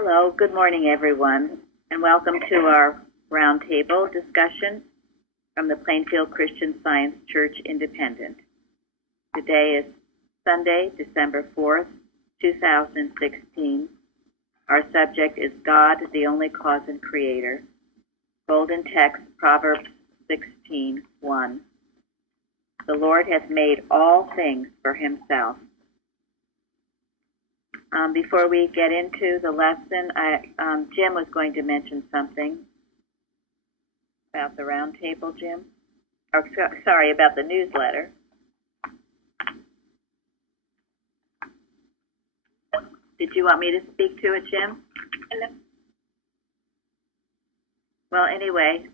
Hello, good morning, everyone, and welcome to our Roundtable discussion from the Plainfield Christian Science Church Independent. Today is Sunday, December 4th, 2016. Our subject is God, the only cause and creator. Golden text, Proverbs 16:1. The Lord has made all things for himself. Before we get into the lesson, Jim was going to mention something about the roundtable, Jim. Or, sorry, about the newsletter. Did you want me to speak to it, Jim? Hello. Well, anyway,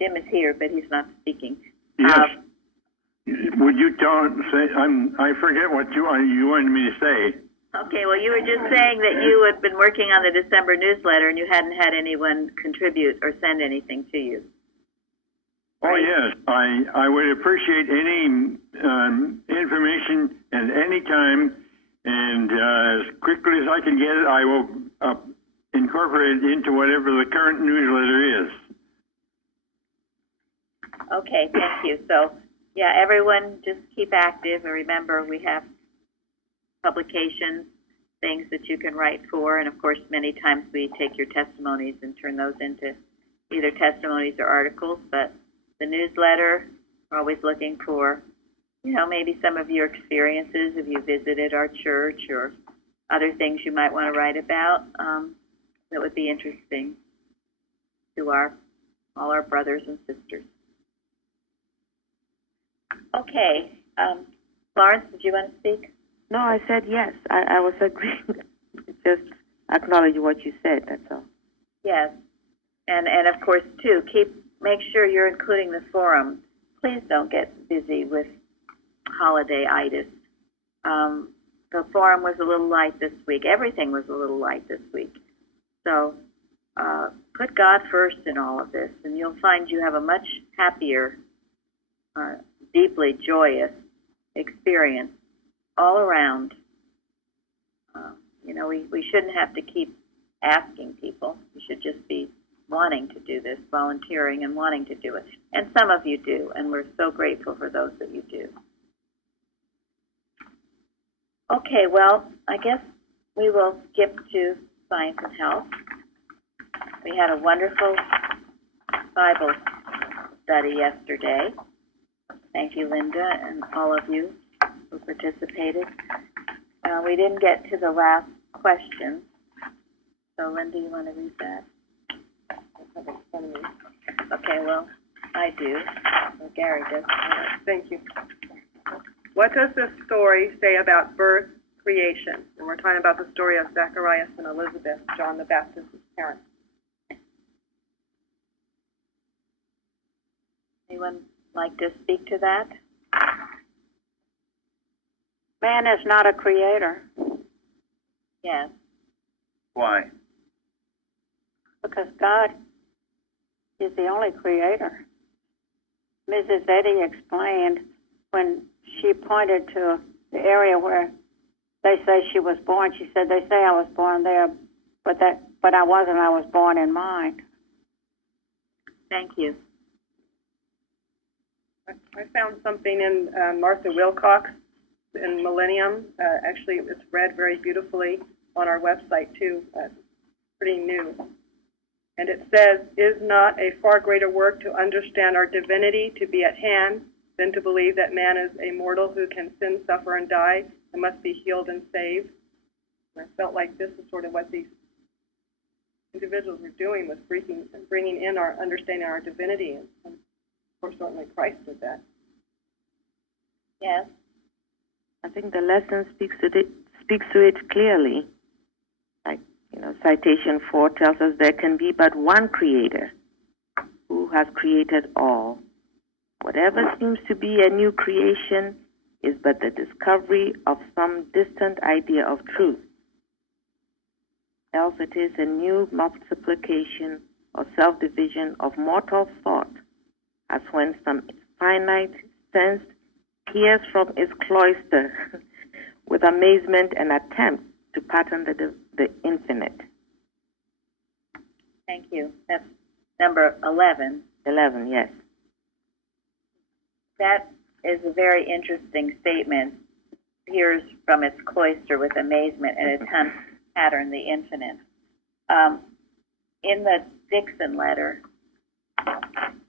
Jim is here, but he's not speaking. Yes. Would you say? I forget what you wanted me to say. Okay, well, you were just saying that you had been working on the December newsletter and you hadn't had anyone contribute or send anything to you. Oh, yes. I would appreciate any information at any time, and as quickly as I can get it, I will incorporate it into whatever the current newsletter is. Okay, thank you. So, yeah, everyone just keep active, and remember we have publications, things that you can write for, and of course many times we take your testimonies and turn those into either testimonies or articles, but the newsletter, we're always looking for, maybe some of your experiences if you visited our church or other things you might want to write about that would be interesting to all our brothers and sisters. Okay, Florence, did you want to speak? No, I said yes. I was agreeing. Just acknowledge what you said, that's all. Yes. And of course, too, make sure you're including the forum. Please don't get busy with holiday-itis. The forum was a little light this week. Everything was a little light this week. So put God first in all of this, and you'll find you have a much happier, deeply joyous experience all around. We shouldn't have to keep asking people. We should just be wanting to do this, volunteering and wanting to do it. And some of you do, and we're so grateful for those that you do. Okay, well, I guess we will skip to Science and Health. We had a wonderful Bible study yesterday. Thank you, Linda, and all of you who participated. We didn't get to the last question. So, Linda, you want to read that? Okay, well, I do. Well, Gary does. Thank you. What does this story say about birth, creation? And we're talking about the story of Zacharias and Elizabeth, John the Baptist's parents. Anyone like to speak to that? Man is not a creator. Yes. Why? Because God is the only creator. Mrs. Eddy explained when she pointed to the area where they say she was born, she said, they say I was born there, but I wasn't. I was born in mine. Thank you. I found something in Martha Wilcox in Millennium. Actually, it's read very beautifully on our website, too. Pretty new. And it says, is not a far greater work to understand our divinity to be at hand than to believe that man is a mortal who can sin, suffer, and die and must be healed and saved? And I felt like this is sort of what these individuals were doing, was bringing in our understanding our divinity. And of course, certainly Christ did that. Yes. I think the lesson speaks to it clearly. Like, citation 4 tells us there can be but one creator who has created all. Whatever seems to be a new creation is but the discovery of some distant idea of truth. Else it is a new multiplication or self-division of mortal thought, as when some finite sense peers from its cloister with amazement and attempts to pattern the infinite. Thank you. That's number 11. 11, yes. That is a very interesting statement. Peers from its cloister with amazement and its hunt pattern the infinite. In the Dixon letter,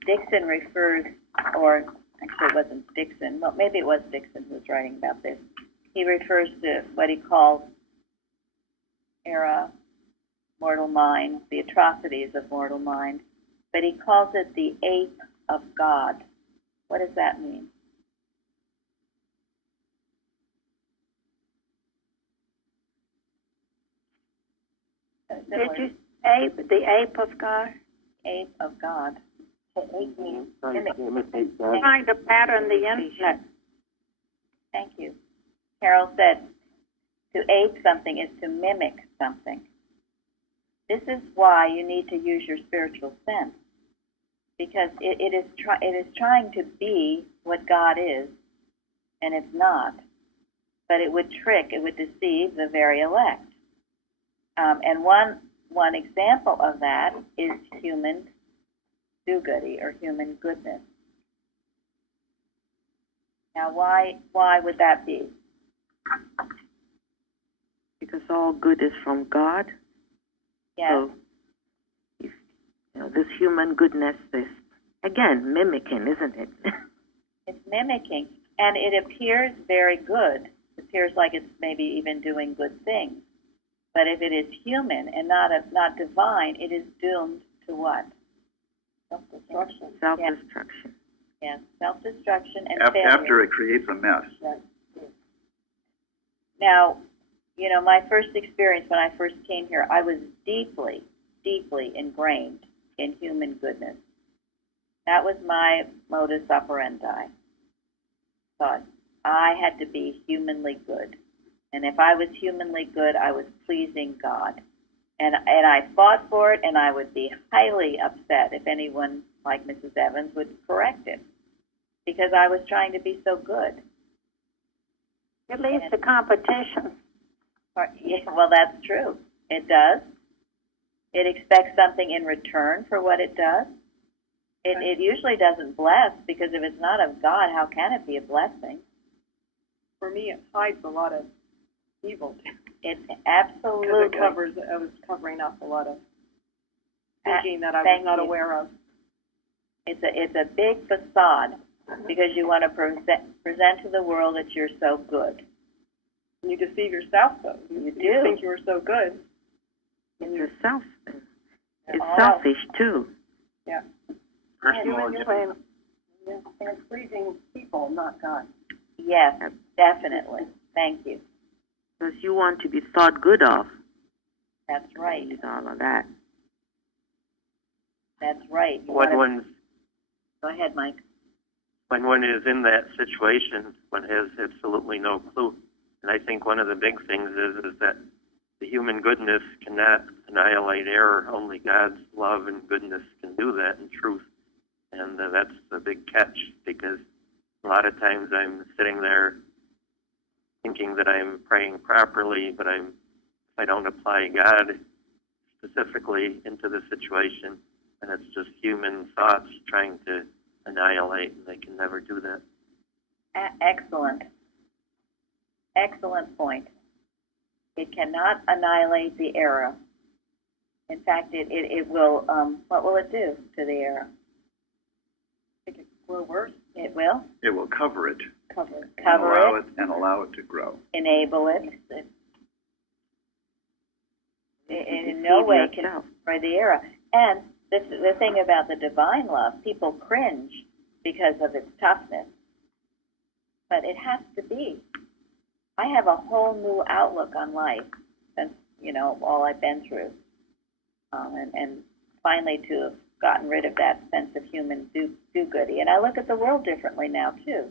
Dixon refers, or actually it wasn't Dixon, well, maybe it was Dixon who was writing about this. He refers to what he calls era, mortal mind, the atrocities of mortal mind, but he calls it the ape of God. What does that mean? Did you ape, the ape of God? Ape of God. Trying to pattern the infinite. Thank you. Carol said, to ape something is to mimic something. This is why you need to use your spiritual sense, because it is trying to be what God is, and it's not. But it would deceive the very elect. And one example of that is human do-goody or human goodness. Now, why would that be? Because all good is from God. Yes. So, if, this human goodness is, again, mimicking, isn't it? It's mimicking, and it appears very good. It appears like it's maybe even doing good things. But if it is human and not divine, it is doomed to what? Self-destruction. Self-destruction. Yes, self-destruction and failure. After it creates a mess. Right. Now, my first experience when I first came here, I was deeply, deeply ingrained in human goodness. That was my modus operandi. Thought I had to be humanly good. And if I was humanly good, I was pleasing God. And I fought for it, and I would be highly upset if anyone like Mrs. Evans would correct it, because I was trying to be so good. It leads to competition. Yeah, well, that's true. It does. It expects something in return for what it does. It usually doesn't bless, because if it's not of God, how can it be a blessing? For me, it hides a lot of evil. It absolutely. Because I was covering up a lot of thinking that I was not aware of. It's a big facade, because you want to present to the world that you're so good. And you deceive yourself, though. You do. You think you were so good. It's a self thing. It's selfish, too. Yeah. Personal And pleasing people, not God. Yes, definitely. Thank you. Because you want to be thought good of. That's right. With all of that. That's right. Go ahead, Mike. When one is in that situation, one has absolutely no clue. And I think one of the big things is that the human goodness cannot annihilate error. Only God's love and goodness can do that in truth. And that's the big catch, because a lot of times I'm sitting there thinking that I'm praying properly, but if I don't apply God specifically into the situation, and it's just human thoughts trying to annihilate, and they can never do that. Excellent. Excellent point. It cannot annihilate the error. In fact, it will, what will it do to the error? Make it grow worse. It will? It will cover it. Cover Allow it and allow it to grow. Enable it. It in no way can destroy the error. And the thing about the divine love, people cringe because of its toughness. But it has to be. I have a whole new outlook on life since, all I've been through. And finally to have gotten rid of that sense of human do-goody. And I look at the world differently now, too.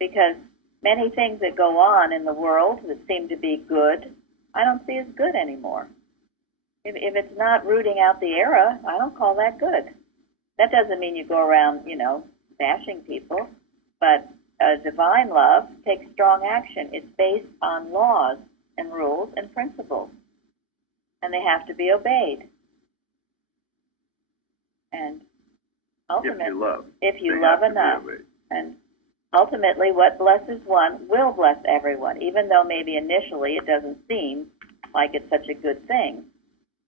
Because many things that go on in the world that seem to be good, I don't see as good anymore. If it's not rooting out the error, I don't call that good. That doesn't mean you go around, bashing people, but divine love takes strong action. It's based on laws and rules and principles, and they have to be obeyed. And If ultimately, you love. if you they love have to be enough, obeyed. and ultimately what blesses one will bless everyone, even though maybe initially it doesn't seem like it's such a good thing.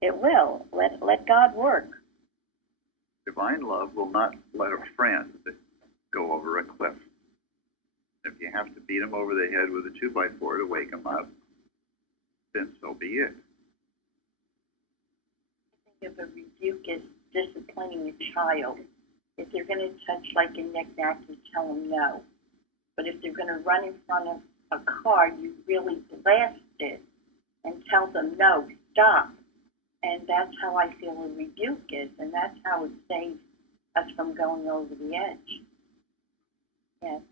It will. Let God work. Divine love will not let a friend go over a cliff. If you have to beat him over the head with a 2x4 to wake him up, then so be it. If a rebuke is disciplining a child, if they're going to touch like a knick-knack, you tell them no. But if they're going to run in front of a car, you really blast it and tell them, no, stop. And that's how I feel a rebuke is, and that's how it saves us from going over the edge. Yes.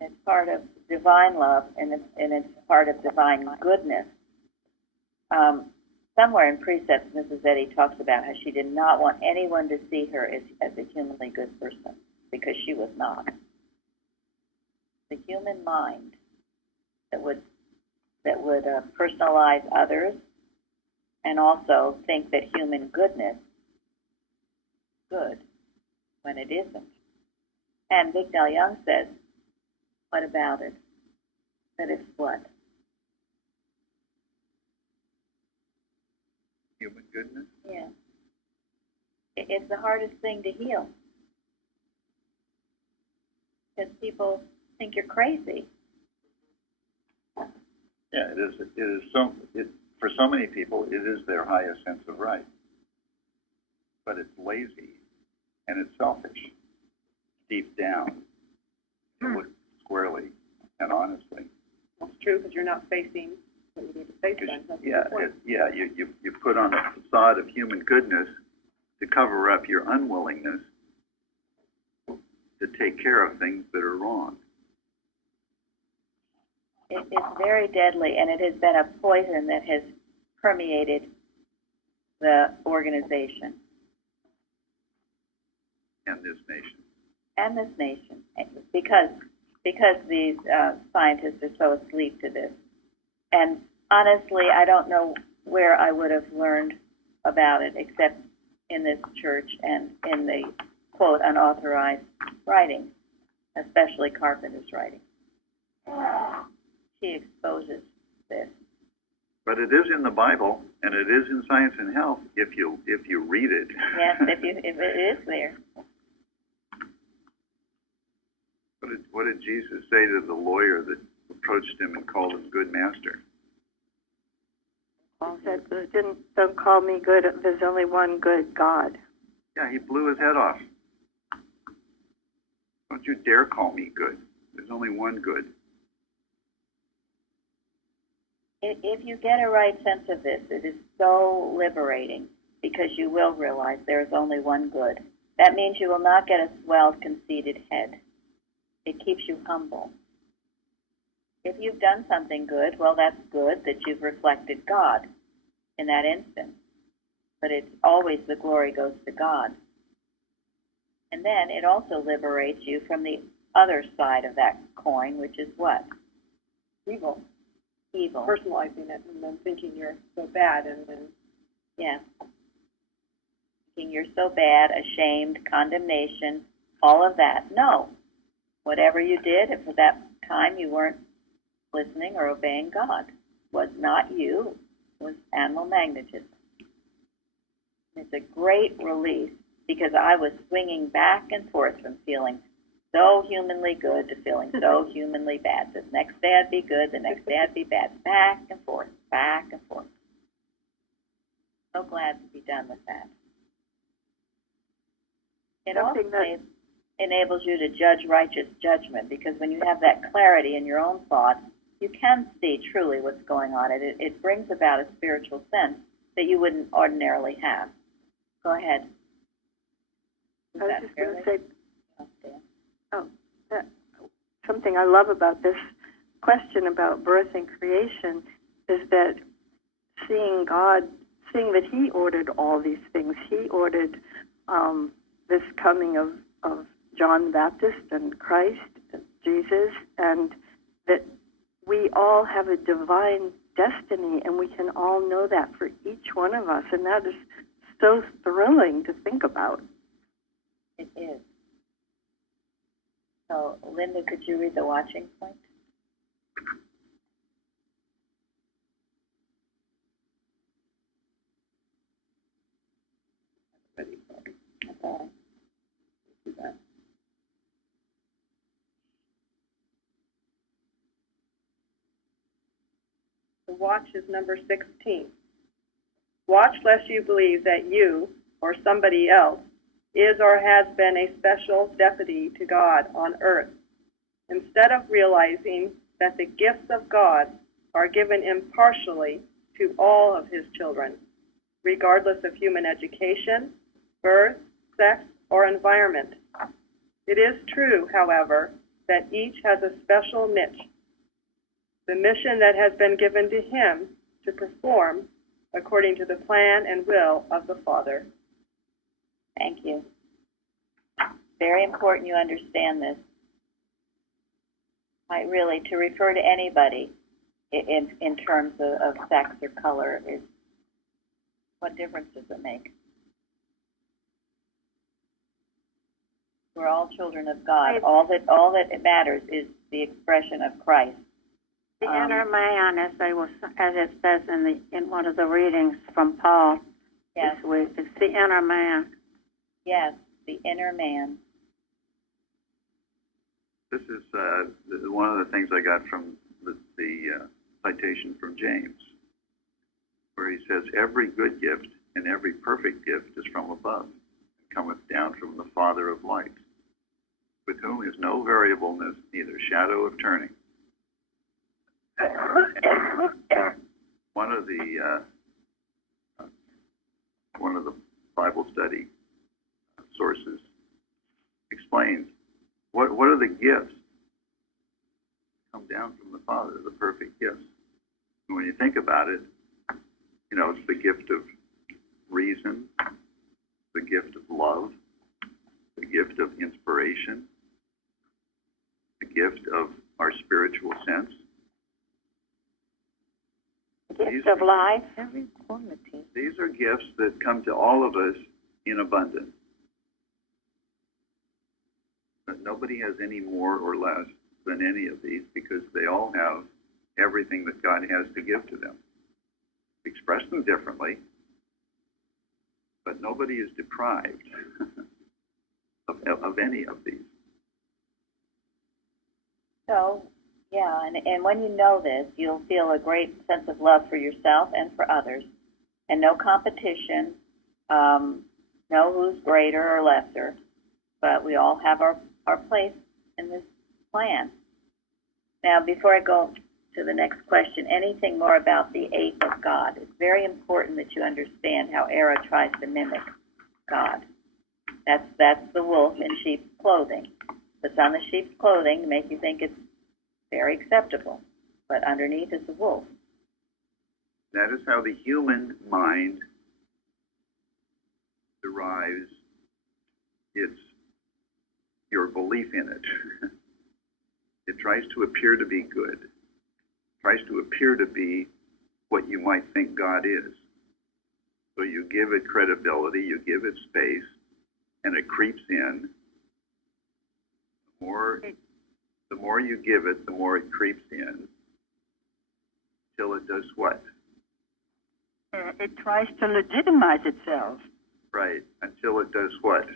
It's part of divine love, and it's part of divine goodness. Somewhere in Precepts, Mrs. Eddy talks about how she did not want anyone to see her as a humanly good person, because she was not. The human mind that would personalize others and also think that human goodness is good when it isn't. And Vigdal Young says, what about it? That it's what? Human goodness? Yeah. It's the hardest thing to heal. Because people think you're crazy. Yeah, it is. It is for so many people, it is their highest sense of right. But it's lazy and it's selfish. Deep down, you look squarely and honestly. That's true, because you're not facing what you need to face then. That's Yeah, the point. you put on a facade of human goodness to cover up your unwillingness to take care of things that are wrong. It's very deadly, and it has been a poison that has permeated the organization And this nation. and this nation, because these scientists are so asleep to this. And honestly, I don't know where I would have learned about it except in this church and in the, quote, unauthorized writing, especially Carpenter's writing. She exposes this. But it is in the Bible, and it is in Science and Health if you read it. Yes, if it is there. What did Jesus say to the lawyer that approached him and called him good master? Paul said, don't call me good. There's only one good God. Yeah, he blew his head off. Don't you dare call me good. There's only one good. If you get a right sense of this, it is so liberating because you will realize there is only one good. That means you will not get a swelled, conceited head. It keeps you humble. If you've done something good, well, that's good that you've reflected God in that instance. But it's always the glory goes to God. And then it also liberates you from the other side of that coin, which is what? Evil. Evil. Personalizing it and then thinking you're so bad and then Yeah. Thinking you're so bad, ashamed, condemnation, all of that. No. Whatever you did, if at that time you weren't listening or obeying God, was not you, it was animal magnetism. It's a great release because I was swinging back and forth from feeling so humanly good to feeling so humanly bad. The next day I'd be good, the next day I'd be bad. Back and forth, back and forth. So glad to be done with that. It also enables you to judge righteous judgment because when you have that clarity in your own thoughts, you can see truly what's going on. It brings about a spiritual sense that you wouldn't ordinarily have. Go ahead. I was just going to say, something I love about this question about birth and creation is that seeing God, seeing that He ordered all these things. He ordered this coming of John the Baptist and Christ, and Jesus, and that we all have a divine destiny, and we can all know that for each one of us, and that is so thrilling to think about. It is. So, Linda, could you read the watching point? Ready. Okay. Do that. The watch is number 16. Watch lest you believe that you, or somebody else, is or has been a special deputy to God on earth, instead of realizing that the gifts of God are given impartially to all of his children, regardless of human education, birth, sex, or environment. It is true, however, that each has a special niche, the mission that has been given to him to perform according to the plan and will of the Father. Thank you. Very important you understand this. Really, to refer to anybody in terms of sex or color is, what difference does it make? We're all children of God. All that it matters is the expression of Christ. The inner man, as it says in one of the readings from Paul Yes. this week, it's the inner man. Yes, the inner man. This is one of the things I got from the citation from James, where he says, every good gift and every perfect gift is from above, and cometh down from the Father of lights, with whom is no variableness, neither shadow of turning. One of the Bible study sources explains what are the gifts come down from the Father, the perfect gifts. And when you think about it, it's the gift of reason, the gift of love, the gift of inspiration, the gift of our spiritual sense. Gift of life. Every quality. These are gifts that come to all of us in abundance. But nobody has any more or less than any of these, because they all have everything that God has to give to them. Express them differently, but nobody is deprived of any of these. So, yeah, and when you know this, you'll feel a great sense of love for yourself and for others, and no competition, no who's greater or lesser, but we all have our place in this plan. Now, before I go to the next question, anything more about the ape of God? It's very important that you understand how Era tries to mimic God. That's the wolf in sheep's clothing. It's on the sheep's clothing to make you think it's very acceptable, but underneath is a wolf. That is how the human mind derives your belief in it. It tries to appear to be good, tries to appear to be what you might think God is. So you give it credibility, you give it space, and it creeps in. The more you give it, the more it creeps in, till it does what? It tries to legitimize itself. Right, until it does what?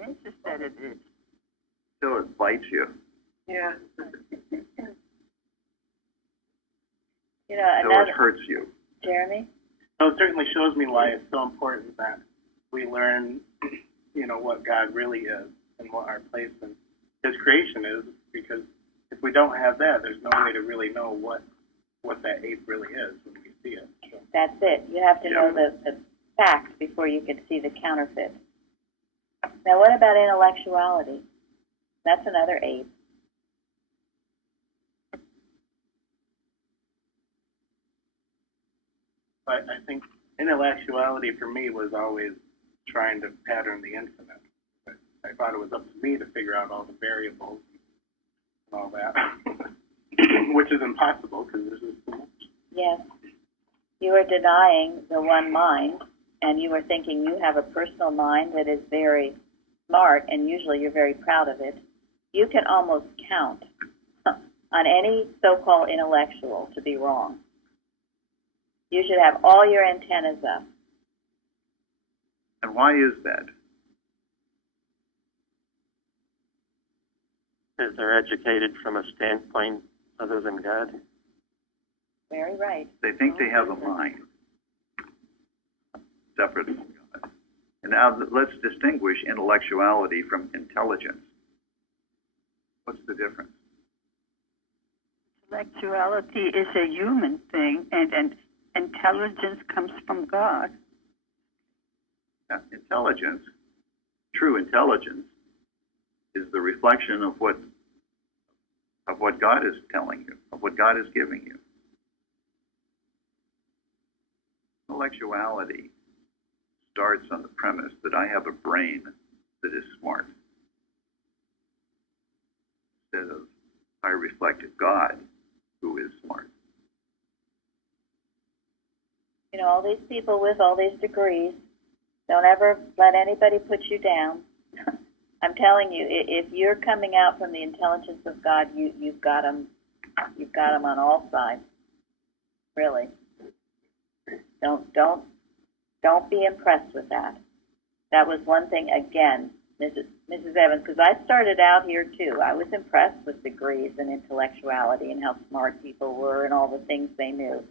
Vince said it is. Till it bites you. Yeah. You know, Till it hurts you. Jeremy? So it certainly shows me why it's so important that we learn, what God really is and what our place in His creation is, because if we don't have that, there's no way to really know what that ape really is when we see it. That's it. You have to know the facts before you can see the counterfeit. Now, what about intellectuality? That's another ape. But I think intellectuality for me was always trying to pattern the infinite. But I thought it was up to me to figure out all the variables and all that, which is impossible because there's just so much. Yes. you are denying the one mind, and you are thinking you have a personal mind that is very smart, and usually you're very proud of it. You can almost count on any so-called intellectual to be wrong. You should have all your antennas up. And why is that? Because they're educated from a standpoint other than God. Very right. They think they have a mind separate from God. And now let's distinguish intellectuality from intelligence. What's the difference? Intellectuality is a human thing, and intelligence comes from God. Now, intelligence, true intelligence, is the reflection of what God is telling you, of what God is giving you. Intellectuality starts on the premise that I have a brain that is smart, instead of I reflect God who is smart. You know, all these people with all these degrees, don't ever let anybody put you down. I'm telling you, if you're coming out from the intelligence of God, you've got them on all sides. Really. Don't be impressed with that. That was one thing, again, Mrs. Evans, because I started out here too. I was impressed with degrees and intellectuality and how smart people were and all the things they knew.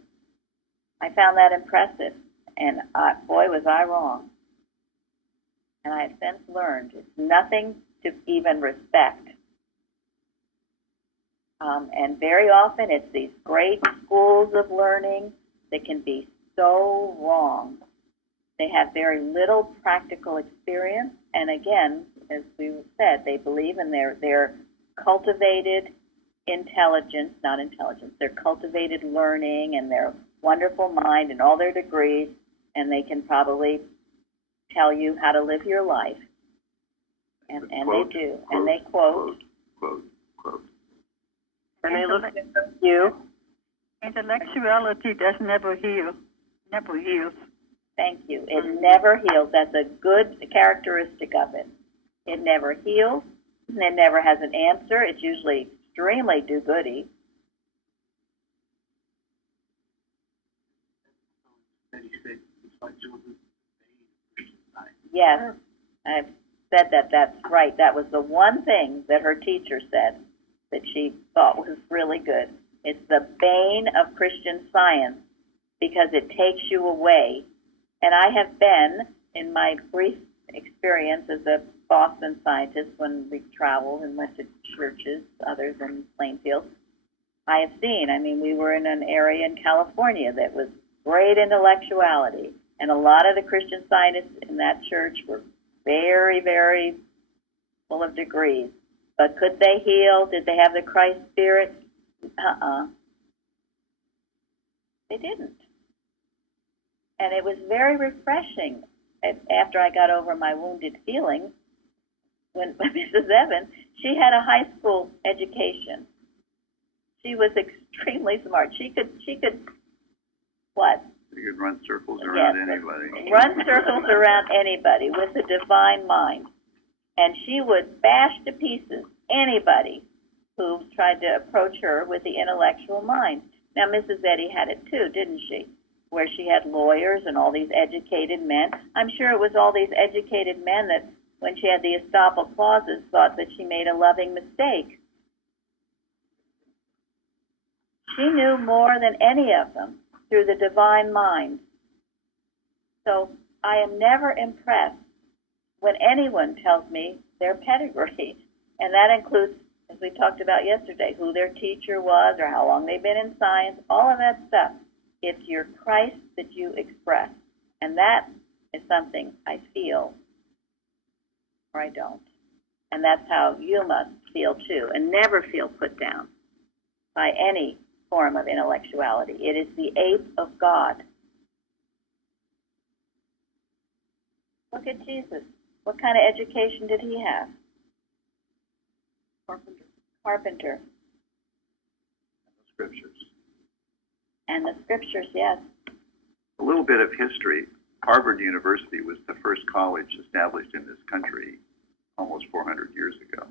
I found that impressive, and boy, was I wrong. And I have since learned it's nothing to even respect. And very often it's these great schools of learning that can be so wrong. They have very little practical experience, and again, as we said, they believe in their cultivated intelligence, not intelligence, their cultivated learning and their wonderful mind and all their degrees, and they can probably tell you how to live your life. And Quote, they do. Quote, And they quote. Quote. And they look at you. Intellectuality does never heal. Never heals. Thank you. It never heals. That's a good characteristic of it. It never heals. It never has an answer. It's usually extremely do-goody. Yes, I've said that. That's right. That was the one thing that her teacher said that she thought was really good. It's the bane of Christian Science because it takes you away. And I have been, in my brief experience as a Boston scientist when we traveled and went to churches other than Plainfield, I have seen, we were in an area in California that was great intellectuality. And a lot of the Christian scientists in that church were very, very full of degrees. But could they heal? Did they have the Christ spirit? They didn't. And it was very refreshing after I got over my wounded feelings when Mrs. Evans, she had a high school education. She was extremely smart. She could what? You could run circles around anybody. Run circles around anybody with a divine mind. And she would bash to pieces anybody who tried to approach her with the intellectual mind. Now, Mrs. Eddy had it too, didn't she? Where she had lawyers and all these educated men. I'm sure it was all these educated men that, when she had the estoppel clauses, thought that she made a loving mistake. She knew more than any of them through the divine mind. So I am never impressed when anyone tells me their pedigree, and that includes, as we talked about yesterday, who their teacher was or how long they've been in science, all of that stuff. It's your Christ that you express, and that is something I feel or I don't. And that's how you must feel too, and never feel put down by any form of intellectuality. It is the ape of God. Look at Jesus. What kind of education did he have? Carpenter. The scriptures. And the scriptures, yes. A little bit of history. Harvard University was the first college established in this country almost 400 years ago.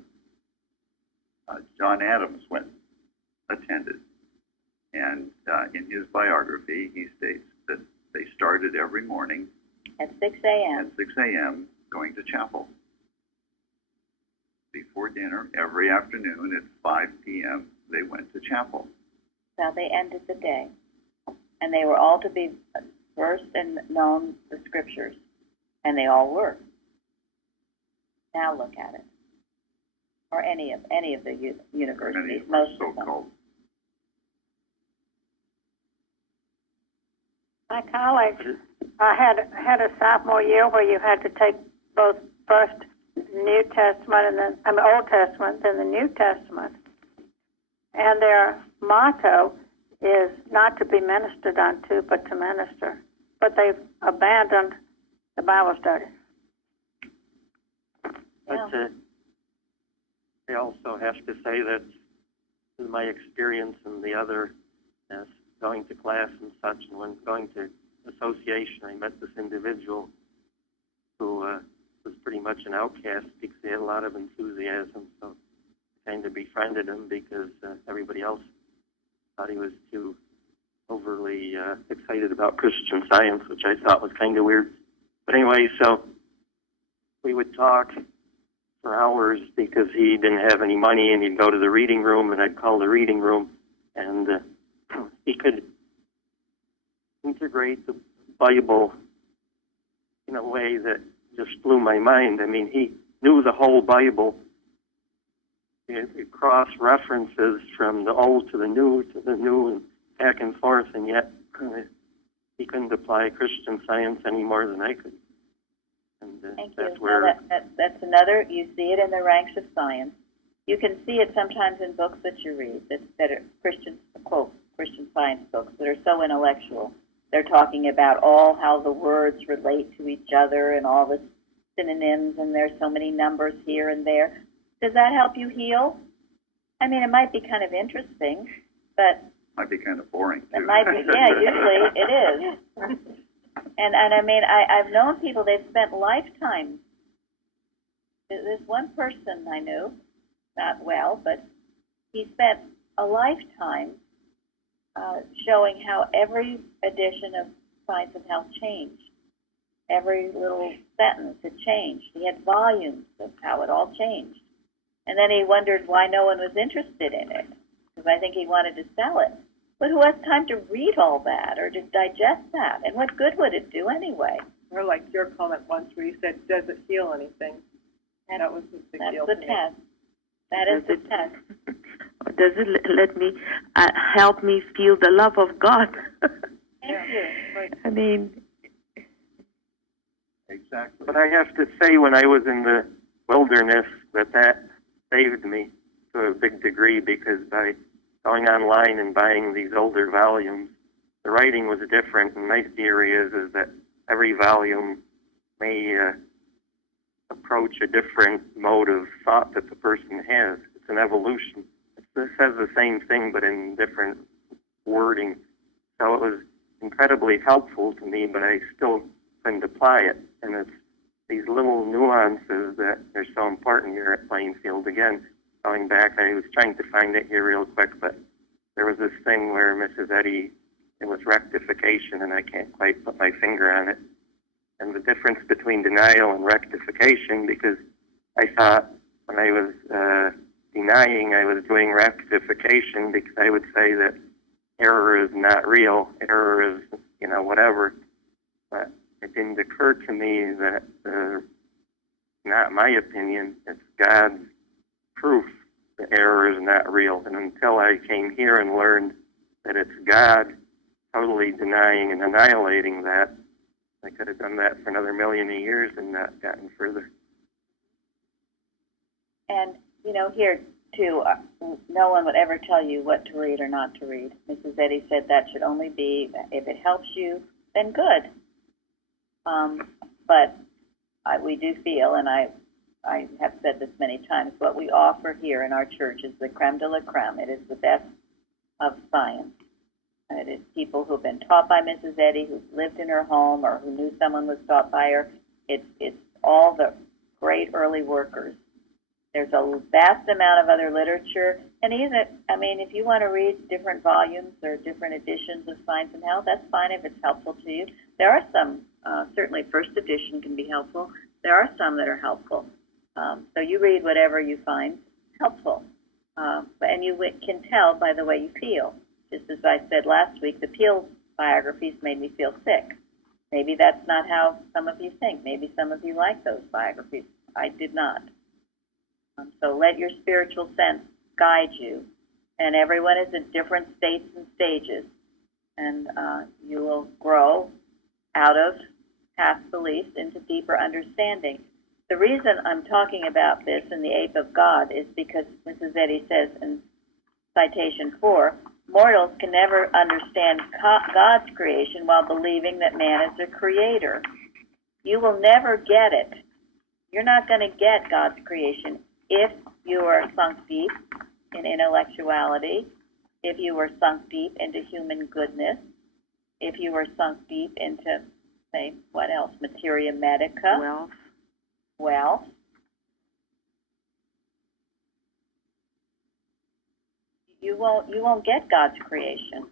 John Adams attended, and in his biography, he states that they started every morning At 6 a.m. at 6 a.m. going to chapel. Before dinner, every afternoon at 5 p.m., they went to chapel. Now they ended the day. And they were all to be versed and known the scriptures. And they all were. Now look at it. Or any of the universities, most of them. So-called. My college, I had a sophomore year where you had to take both first New Testament and then Old Testament, then the New Testament, and their motto is not to be ministered unto, but to minister. But they've abandoned the Bible study. But I also have to say that in my experience and the other going to class and such, and when going to association, I met this individual who was pretty much an outcast because he had a lot of enthusiasm. So I kind of befriended him because everybody else thought he was too overly excited about Christian Science, which I thought was kind of weird. But anyway, so we would talk for hours because he didn't have any money, and he'd go to the reading room, and I'd call the reading room, and he could integrate the Bible in a way that just blew my mind. I mean, he knew the whole Bible. He cross references from the Old to the New, and back and forth, and yet he couldn't apply Christian Science any more than I could. And Thank that's you. where That's another, you see it in the ranks of science. You can see it sometimes in books that you read that are Christian Science books that are so intellectual. They're talking about how the words relate to each other and all the synonyms, and there's so many numbers here and there. Does that help you heal? I mean, it might be kind of interesting, but Might be kind of boring, too. it might be, yeah, usually it is. And I mean, I've known people, they've spent lifetimes. There's one person I knew, not well, but he spent a lifetime showing how every edition of Science of Health changed. Every little sentence had changed. He had volumes of how it all changed. And then he wondered why no one was interested in it, because I think he wanted to sell it. But who has time to read all that or to digest that? And what good would it do anyway? Or like your comment once where you said, does it heal anything? That was the big deal. That's the test. That is the test. Or does it let me help me feel the love of God? Thank you. Right. I mean, Exactly. But I have to say, when I was in the wilderness, that saved me to a big degree, because by going online and buying these older volumes, the writing was different. And my theory is that every volume may approach a different mode of thought that the person has. It's an evolution. It says the same thing, but in different wording. So it was incredibly helpful to me, but I still couldn't apply it. And it's these little nuances that are so important here at Plainfield. Again, going back, I was trying to find it here real quick, but there was this thing where Mrs. Eddy, it was rectification, and I can't quite put my finger on it. And the difference between denial and rectification, because I thought when I was denying, I was doing rectification, because I would say that error is not real, error is, whatever. But it didn't occur to me that, not my opinion, it's God's proof that error is not real. And until I came here and learned that it's God totally denying and annihilating that, I could have done that for another million years and not gotten further. And, here, too, no one would ever tell you what to read or not to read. Mrs. Eddy said that should only be, if it helps you, then good. But we do feel, and I have said this many times, what we offer here in our church is the creme de la creme. It is the best of science. It is people who've been taught by Mrs. Eddy, who've lived in her home, or who knew someone was taught by her. It's all the great early workers. There's a vast amount of other literature, and even, I mean, if you want to read different volumes or different editions of Science and Health, that's fine if it's helpful to you. There are some, certainly first edition can be helpful. There are some that are helpful. So you read whatever you find helpful. And you can tell by the way you feel. Just as I said last week, the Peel biographies made me feel sick. Maybe that's not how some of you think. Maybe some of you like those biographies. I did not. So let your spiritual sense guide you. And everyone is in different states and stages. And you will grow out of past beliefs into deeper understanding. The reason I'm talking about this in the Ape of God is because Mrs. Eddy says in citation 4, mortals can never understand God's creation while believing that man is a creator. You will never get it. You're not going to get God's creation if you are sunk deep in intellectuality, if you are sunk deep into human goodness, if you are sunk deep into, say, what else? Materia medica. Wealth. You won't get God's creation.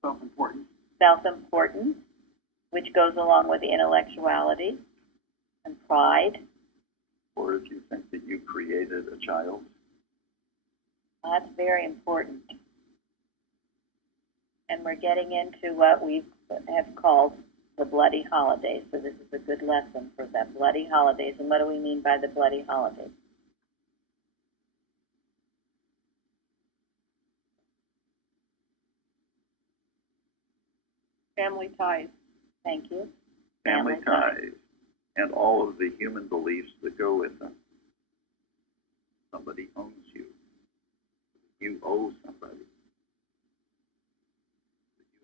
Self-importance. Self-importance, which goes along with the intellectuality and pride. Or if you think that you created a child. That's very important. And we're getting into what we have called the bloody holidays. So this is a good lesson for the bloody holidays. And what do we mean by the bloody holidays? Family ties. Thank you. Family ties. And all of the human beliefs that go with them. Somebody owns you. You owe somebody.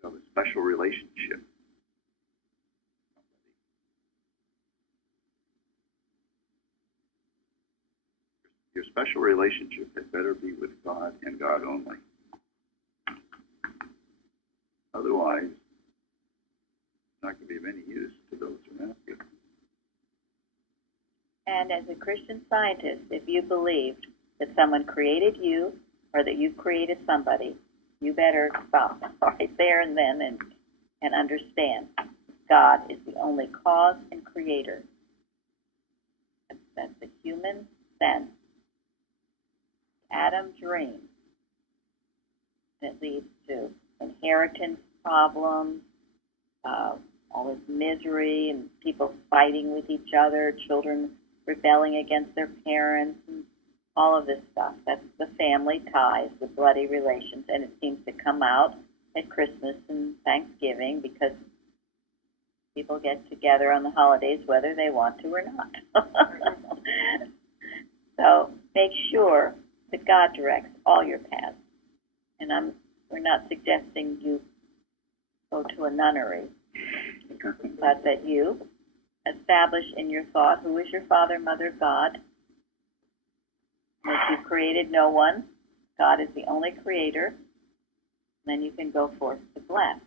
You have a special relationship. Your special relationship had better be with God and God only. Otherwise, it's not going to be of any use to those around you. And as a Christian Scientist, if you believed that someone created you or that you created somebody, you better stop right there and then and understand God is the only cause and creator. That's the human sense. Adam dream that leads to inheritance problems, all this misery and people fighting with each other, children rebelling against their parents, and all of this stuff. That's the family ties, the bloody relations, and it seems to come out at Christmas and Thanksgiving because people get together on the holidays whether they want to or not. So make sure that God directs all your paths. And we're not suggesting you go to a nunnery, but that you establish in your thought who is your Father, Mother, God. And if you've created no one, God is the only creator. Then you can go forth to bless,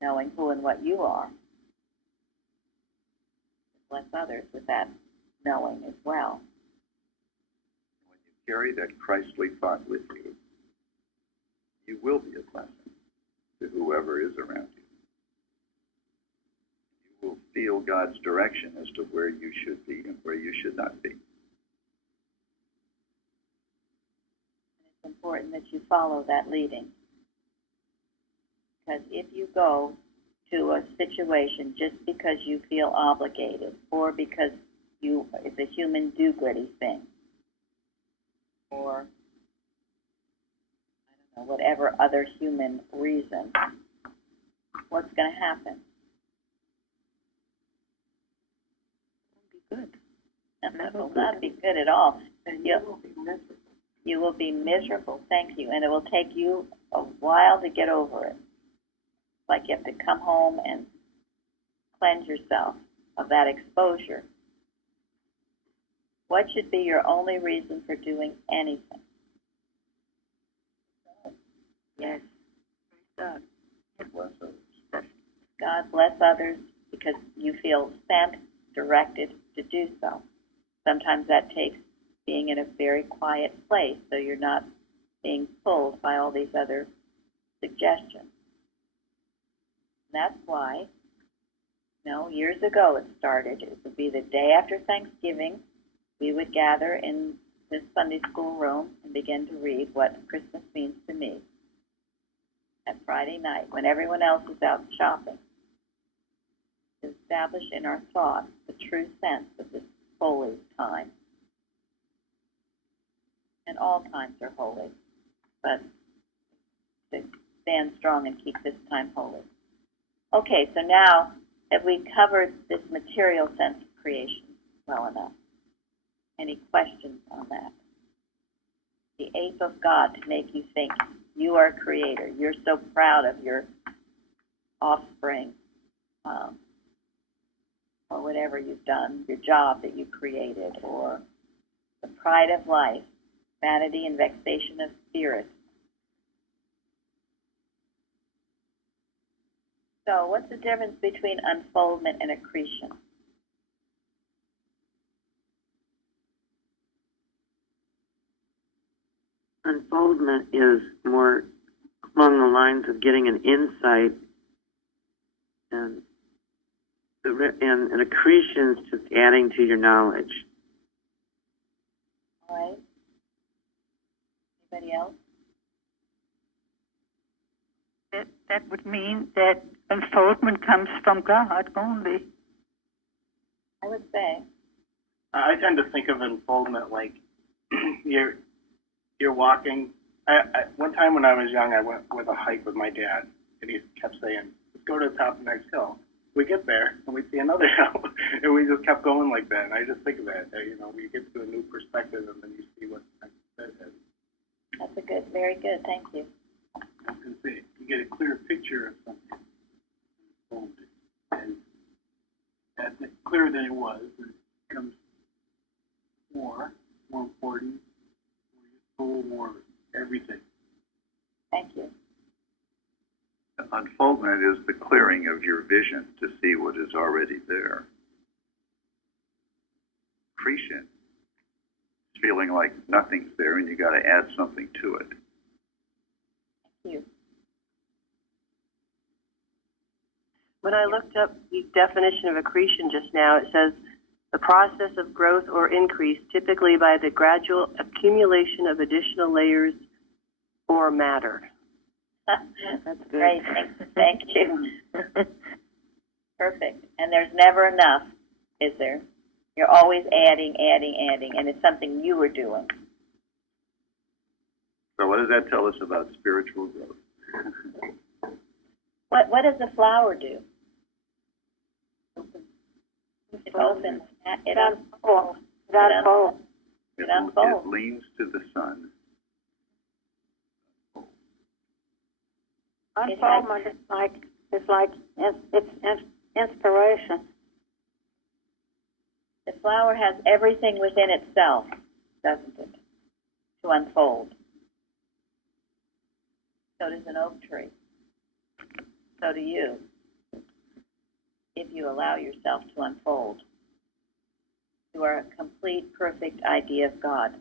knowing who and what you are. Bless others with that knowing as well. When you carry that Christly thought with you, you will be a blessing to whoever is around you. You will feel God's direction as to where you should be and where you should not be. It's important that you follow that leading. Because if you go to a situation just because you feel obligated or because it's a human do-goody thing, or I don't know, whatever other human reason, what's going to happen? It won't be good. It will not be good at all. And you will be miserable. You will be miserable, thank you. And it will take you a while to get over it. Like you have to come home and cleanse yourself of that exposure. What should be your only reason for doing anything? Yes. God. Bless others. God bless others because you feel sent, directed to do so. Sometimes that takes being in a very quiet place so you're not being pulled by all these other suggestions. That's why, years ago it started. It would be the day after Thanksgiving. We would gather in this Sunday school room and begin to read What Christmas Means to Me at Friday night when everyone else is out shopping. To establish in our thoughts the true sense of this holy time. And all times are holy, but to stand strong and keep this time holy. Okay, so now have we covered this material sense of creation well enough? Any questions on that? The ape of God to make you think you are a creator. You're so proud of your offspring, or whatever you've done, your job that you created, or the pride of life, vanity and vexation of spirit. So what's the difference between unfoldment and accretion? Unfoldment is more along the lines of getting an insight, and accretion is just adding to your knowledge. All right. Anybody else? That would mean that unfoldment comes from God only. I would say. I tend to think of unfoldment like you're walking. One time when I was young, I went with a hike with my dad, and he kept saying, "Let's go to the top of the next hill." We get there, and we see another hill, and we just kept going like that. And I just think of that, we get to a new perspective, and then you see what's next. That's a good, very good. Thank you. I was going to say, you get a clear picture of something, and that's clearer than it was, and it becomes more important, more everything. Thank you. Unfoldment is the clearing of your vision to see what is already there. Accretion is feeling like nothing's there and you got to add something to it. Thank you. When I looked up the definition of accretion just now, it says the process of growth or increase, typically by the gradual accumulation of additional layers or matter. That's great. Thank you. Perfect. And there's never enough, is there? You're always adding, and it's something you were doing. So what does that tell us about spiritual growth? What does a flower do? It opens. It unfolds. It unfolds. It leans to the sun. Unfoldment is like inspiration. The flower has everything within itself, doesn't it, to unfold. So does an oak tree. So do you, if you allow yourself to unfold. You are a complete, perfect idea of God,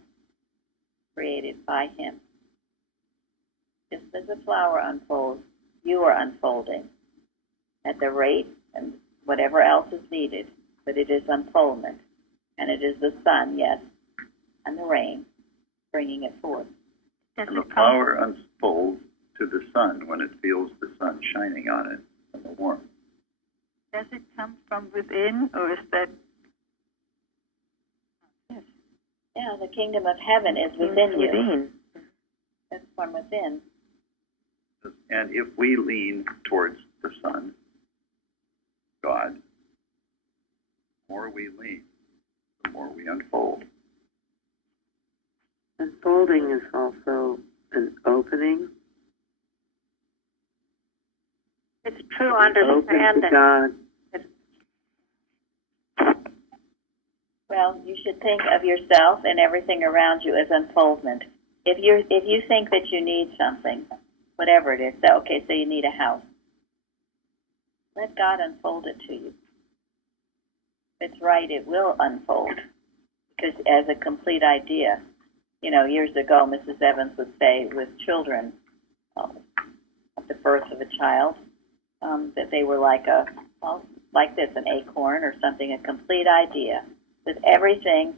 created by Him. Just as a flower unfolds, you are unfolding at the rate and whatever else is needed, but it is unfoldment. And it is the sun, yes, and the rain, bringing it forth. And the flower unfolds to the sun when it feels the sun shining on it and the warmth. Does it come from within, or is that? Yes. Yeah, the kingdom of heaven is within you. It's from within. And if we lean towards the sun, God, the more we lean, the more we unfold. Unfolding is also an opening. It's true Open to understanding. God. Well, you should think of yourself and everything around you as unfoldment. If you think that you need something, whatever it is. So, okay, so you need a house. Let God unfold it to you. If it's right, it will unfold, because as a complete idea. You know, years ago, Mrs. Evans would say with children, at the birth of a child, that they were like like this, an acorn or something, a complete idea with everything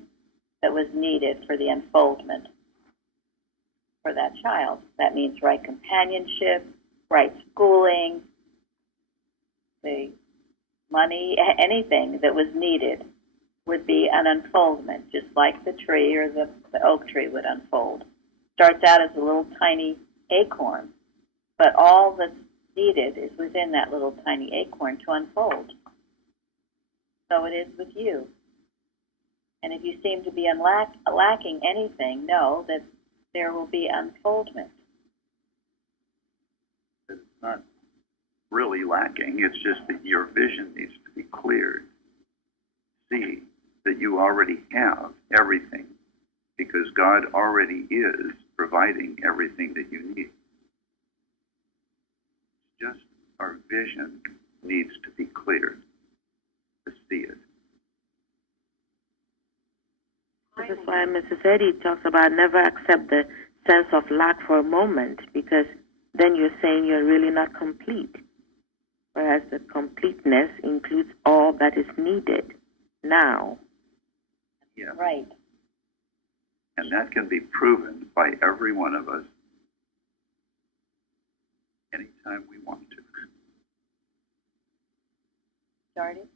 that was needed for the unfoldment for that child. That means right companionship, right schooling, the money, anything that was needed would be an unfoldment, just like the tree or the oak tree would unfold. Starts out as a little tiny acorn, but all that's needed is within that little tiny acorn to unfold. So it is with you. And if you seem to be lacking anything, know that there will be unfoldment. It's not really lacking. It's just that your vision needs to be cleared. See that you already have everything, because God already is providing everything that you need. It's just our vision needs to be cleared to see it. This is why Mrs. Eddy talks about never accept the sense of lack for a moment, because then you're saying you're really not complete. Whereas the completeness includes all that is needed now. Yeah. Right. And that can be proven by every one of us anytime we want to. Started?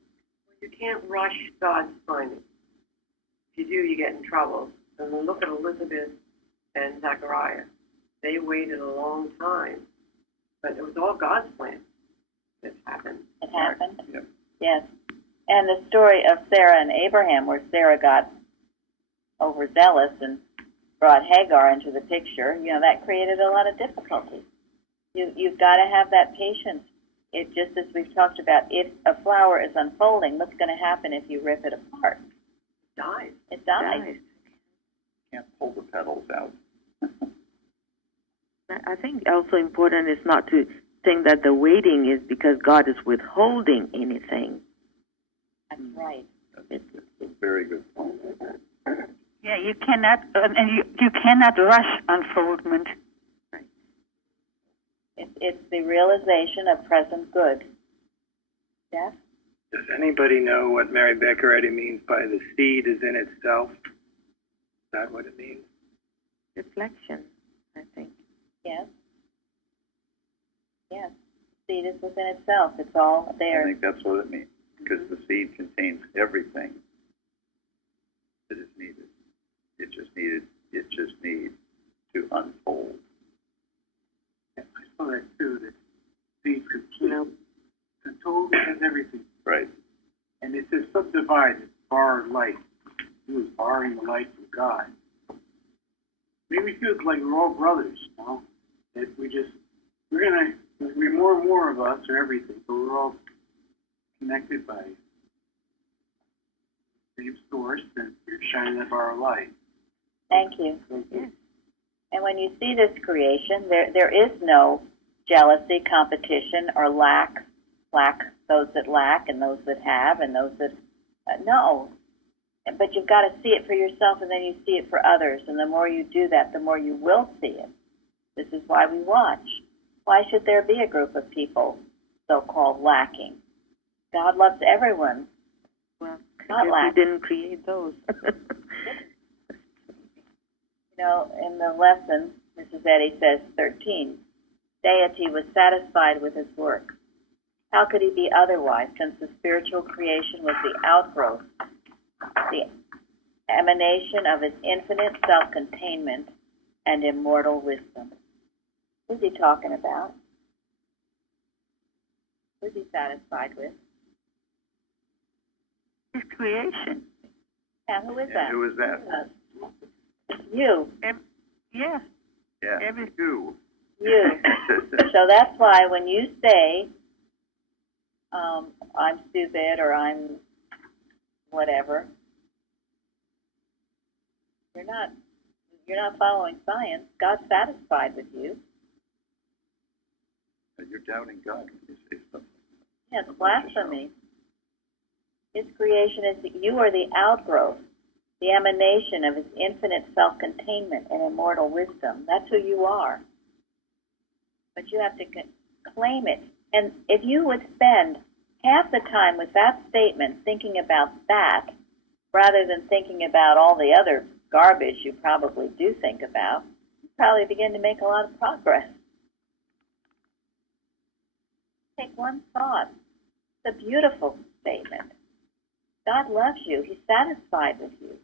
You can't rush God's timing. If you do, you get in trouble. And we look at Elizabeth and Zechariah. They waited a long time, but it was all God's plan. It happened. It happened? Yep. Yes. And the story of Sarah and Abraham, where Sarah got overzealous and brought Hagar into the picture, you know, that created a lot of difficulties. You've got to have that patience. It just as we've talked about, if a flower is unfolding, what's going to happen if you rip it apart? It dies. It dies. Can't pull the petals out. I think also important is not to think that the waiting is because God is withholding anything. That's right. That's a very good point. Yeah, you cannot, and you cannot rush unfoldment. It's the realization of present good. Jeff? Does anybody know what Mary Beccaretti means by the seed is in itself? Is that what it means? Reflection, I think. Yes. Yes. Seed is within itself. It's all there. I think that's what it means, because the seed contains everything that is needed. It just needs to unfold. I saw that too, that seeds complete. The total has everything. Right. And it says subdivided, bar light. He was barring the light from God. Maybe it feels like we're all brothers, you know? That we're more and more of us or everything, but we're all connected by the same source, and you're shining up our light. Thank you. And when you see this creation, there is no jealousy, competition, or lack, those that lack and those that have and those that, no. But you've got to see it for yourself, and then you see it for others. And the more you do that, the more you will see it. This is why we watch. Why should there be a group of people so-called lacking? God loves everyone. Well, not lacking. He didn't create those. You know, in the lesson, Mrs. Eddy says 13, deity was satisfied with his work. How could he be otherwise, since the spiritual creation was the outgrowth, the emanation of his infinite self-containment and immortal wisdom? Who's he talking about? Who's he satisfied with? His creation. Yeah, who is that? Who is that? You. Yeah. Yeah, you. You. So that's why when you say, I'm stupid or I'm whatever, you're not following science. God's satisfied with you. But you're doubting God when you say something. Yeah, it's blasphemy. His creation is, you are the outgrowth, the emanation of his infinite self-containment and immortal wisdom. That's who you are. But you have to claim it. And if you would spend half the time with that statement thinking about that, rather than thinking about all the other garbage you probably do think about, you probably begin to make a lot of progress. Take one thought. It's a beautiful statement. God loves you. He's satisfied with you.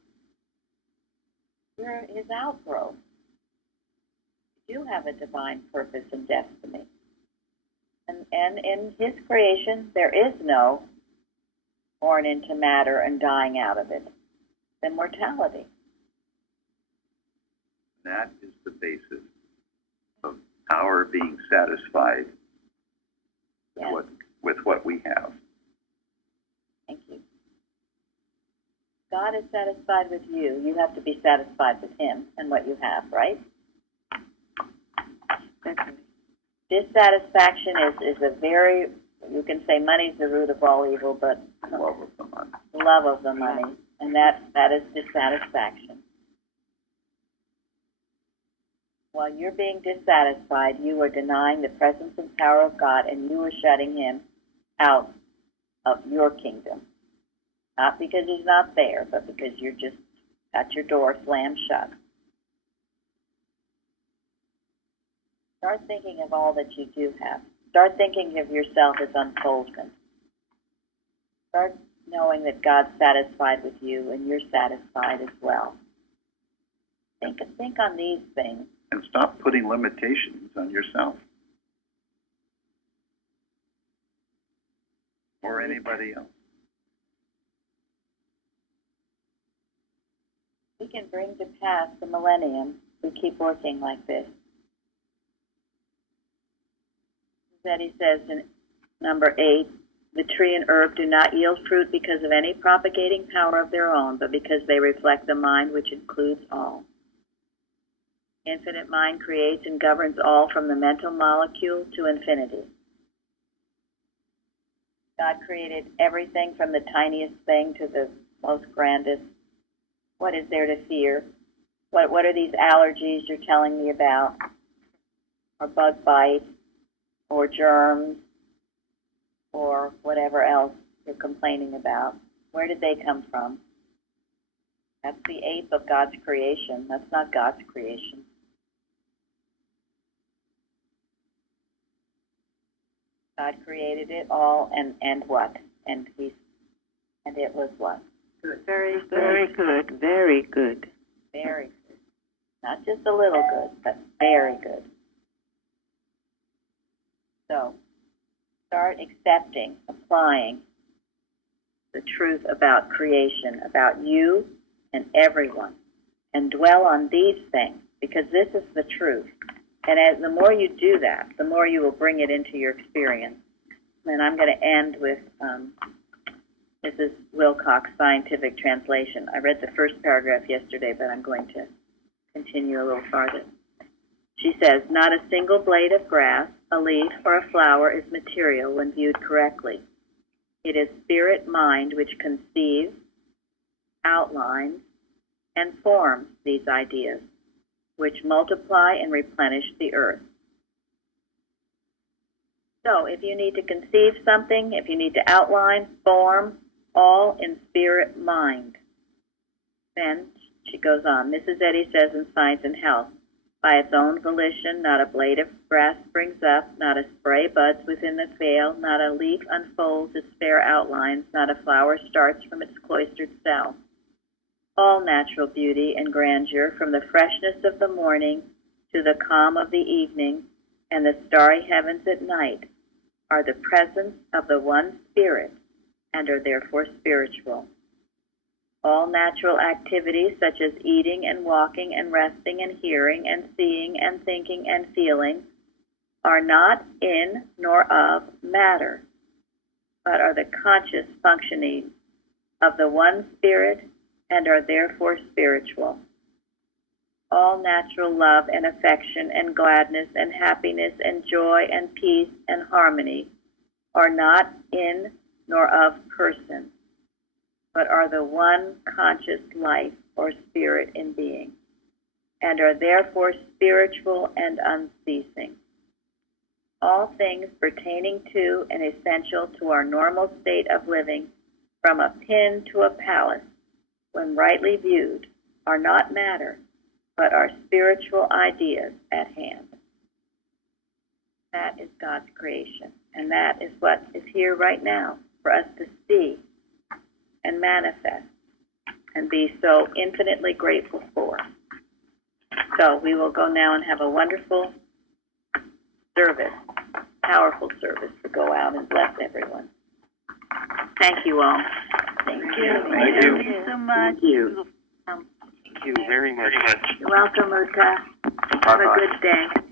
You're his outgrowth. You have a divine purpose and destiny. And in his creation, there is no born into matter and dying out of it. It's immortality. That is the basis of our being satisfied with what we have. Thank you. God is satisfied with you. You have to be satisfied with him and what you have, right? Dissatisfaction is a very, you can say money's the root of all evil, but Love of the money. love of the money, and that is dissatisfaction. While you're being dissatisfied, you are denying the presence and power of God, and you are shutting him out of your kingdom. Not because he's not there, but because you're just got your door slammed shut. Start thinking of all that you do have. Start thinking of yourself as unfoldment. Start knowing that God's satisfied with you and you're satisfied as well. Think on these things. And stop putting limitations on yourself or anybody else. We can bring to pass the millennium if we keep working like this. That he says in number 8, the tree and herb do not yield fruit because of any propagating power of their own, but because they reflect the mind which includes all. Infinite mind creates and governs all from the mental molecule to infinity. God created everything from the tiniest thing to the most grandest. What is there to fear? What are these allergies you're telling me about? Or bug bites? Or germs, or whatever else you're complaining about. Where did they come from? That's the ape of God's creation. That's not God's creation. God created it all, and what? And it was what? Good. Very good. Very good. Very good. Very good. Not just a little good, but very good. So, start accepting, applying the truth about creation, about you and everyone, and dwell on these things, because this is the truth. And the more you do that, the more you will bring it into your experience. And I'm going to end with Mrs. Wilcox's scientific translation. I read the first paragraph yesterday, but I'm going to continue a little farther. She says, not a single blade of grass, a leaf, or a flower is material when viewed correctly. It is spirit mind which conceives, outlines, and forms these ideas, which multiply and replenish the earth. So if you need to conceive something, if you need to outline, form, all in spirit mind. Then she goes on. Mrs. Eddy says in Science and Health, by its own volition, not a blade of grass springs up, not a spray buds within the veil, not a leaf unfolds its fair outlines, not a flower starts from its cloistered cell. All natural beauty and grandeur, from the freshness of the morning to the calm of the evening and the starry heavens at night, are the presence of the one Spirit and are therefore spiritual. All natural activities such as eating and walking and resting and hearing and seeing and thinking and feeling are not in nor of matter, but are the conscious functioning of the one Spirit and are therefore spiritual. all natural love and affection and gladness and happiness and joy and peace and harmony are not in nor of person, but are the one conscious life or spirit in being, and are therefore spiritual and unceasing. All things pertaining to and essential to our normal state of living, from a pin to a palace, when rightly viewed, are not matter, but are spiritual ideas at hand. That is God's creation, and that is what is here right now for us to see and manifest and be so infinitely grateful for. So we will go now and have a wonderful service, powerful service to go out and bless everyone. Thank you all. Thank you. Thank you so much. Thank you. Thank you very much. You're welcome, Uta. Have a good day.